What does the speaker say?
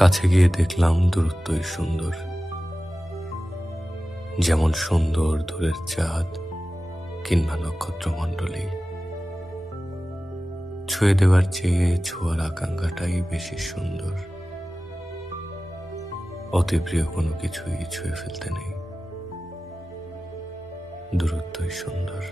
কাছে গিয়ে দেখলাম দূরত্বই সুন্দর, যেমন সুন্দর দূরের চাঁদ কিংবা নক্ষত্রমণ্ডলী। ছুঁয়ে দেওয়ার চেয়ে ছোঁয়ার আকাঙ্ক্ষাটাই বেশি সুন্দর। অতি প্রিয় কোনো কিছুই ছুঁয়ে ফেলতে নেই, দূরত্বই সুন্দর।